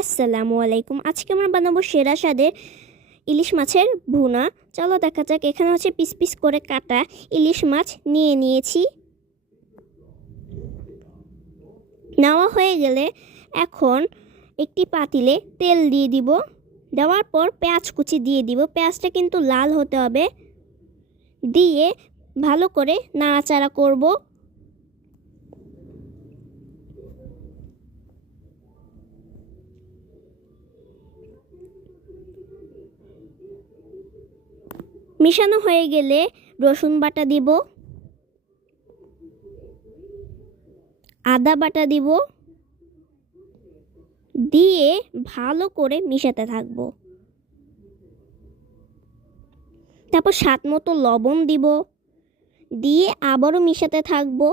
আসসালামু আলাইকুম। আজকে আমরা বানাবো সেরা স্বাদের ইলিশ মাছের ভুনা। চলো দেখা যাক। এখানে হচ্ছে পিস পিস করে কাটা ইলিশ মাছ নিয়েছি। নেওয়া হয়ে গেলে এখন একটি পাতিলে তেল দিয়ে দিব। দেওয়ার পর পেঁয়াজ কুচি দিয়ে দিব। পেঁয়াজটা কিন্তু লাল হতে হবে। দিয়ে ভালো করে নাড়াচাড়া করব। মিশানো হয়ে গেলে রসুন বাটা দিব, আদা বাটা দিব, দিয়ে ভালো করে মিশাতে থাকবো। তারপর স্বাদ মতো লবণ দিব, দিয়ে আবারও মিশাতে থাকবো।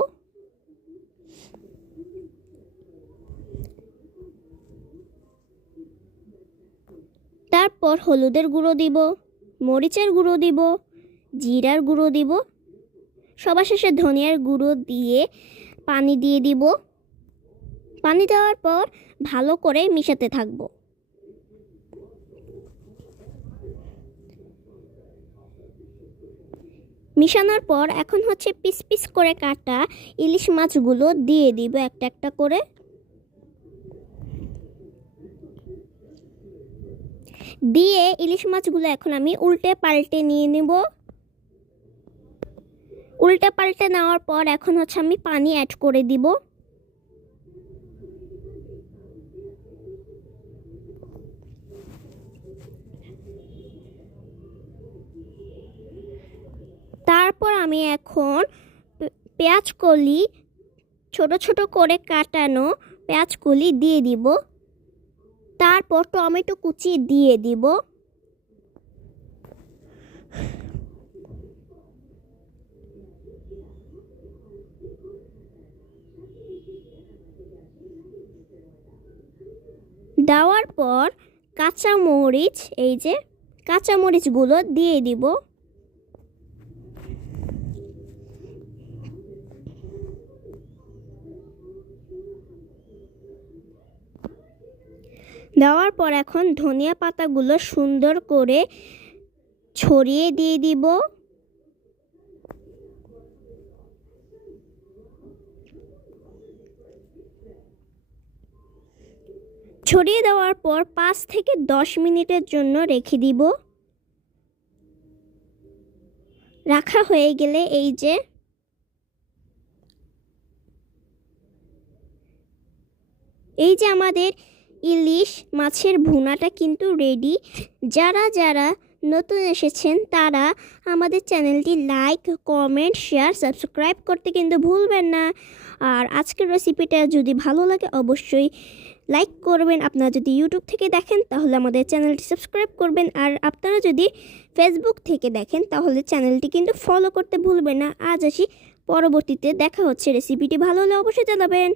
তারপর হলুদের গুঁড়ো দিব, মরিচের গুঁড়ো দিব, জিরার গুঁড়ো দিব, সবার শেষে ধনিয়ার গুঁড়ো দিয়ে পানি দিয়ে দিব। পানি দেওয়ার পর ভালো করে মিশাতে থাকব। মিশানোর পর এখন হচ্ছে পিস পিস করে কাটা ইলিশ মাছগুলো দিয়ে দিব একটা একটা করে। দিয়ে ইলিশ মাছগুলো এখন আমি উল্টে পাল্টে নিয়ে নেব। উল্টে পাল্টে নেওয়ার পর এখন হচ্ছে আমি পানি অ্যাড করে দিব। তারপর আমি এখন পেঁয়াজ কলি ছোট ছোট করে কাটানো পেঁয়াজ কলি দিয়ে দিব। তারপর টমেটো কুচি দিয়ে দিব। দেওয়ার পর কাঁচামরিচ, এই যে কাঁচামরিচগুলো দিয়ে দিব। দেওয়ার পর এখন ধনিয়া পাতাগুলো সুন্দর করে ছড়িয়ে দিয়ে দিব। ছড়িয়ে দেওয়ার পর 5 থেকে 10 মিনিটের জন্য রেখে দিব। রাখা হয়ে গেলে এই যে আমাদের ইলিশ মাছের ভুনাটা কিন্তু রেডি। যারা যারা নতুন এসেছেন তারা আমাদের চ্যানেলটি লাইক, কমেন্ট, শেয়ার, সাবস্ক্রাইব করতে কিন্তু ভুলবেন না। আর আজকের রেসিপিটা যদি ভালো লাগে অবশ্যই লাইক করবেন। আপনারা যদি ইউটিউব থেকে দেখেন তাহলে আমাদের চ্যানেলটি সাবস্ক্রাইব করবেন। আর আপনারা যদি ফেসবুক থেকে দেখেন তাহলে চ্যানেলটি কিন্তু ফলো করতে ভুলবেন না। আজ আসি, পরবর্তীতে দেখা হচ্ছে। রেসিপিটি ভালো হলে অবশ্যই জানাবেন।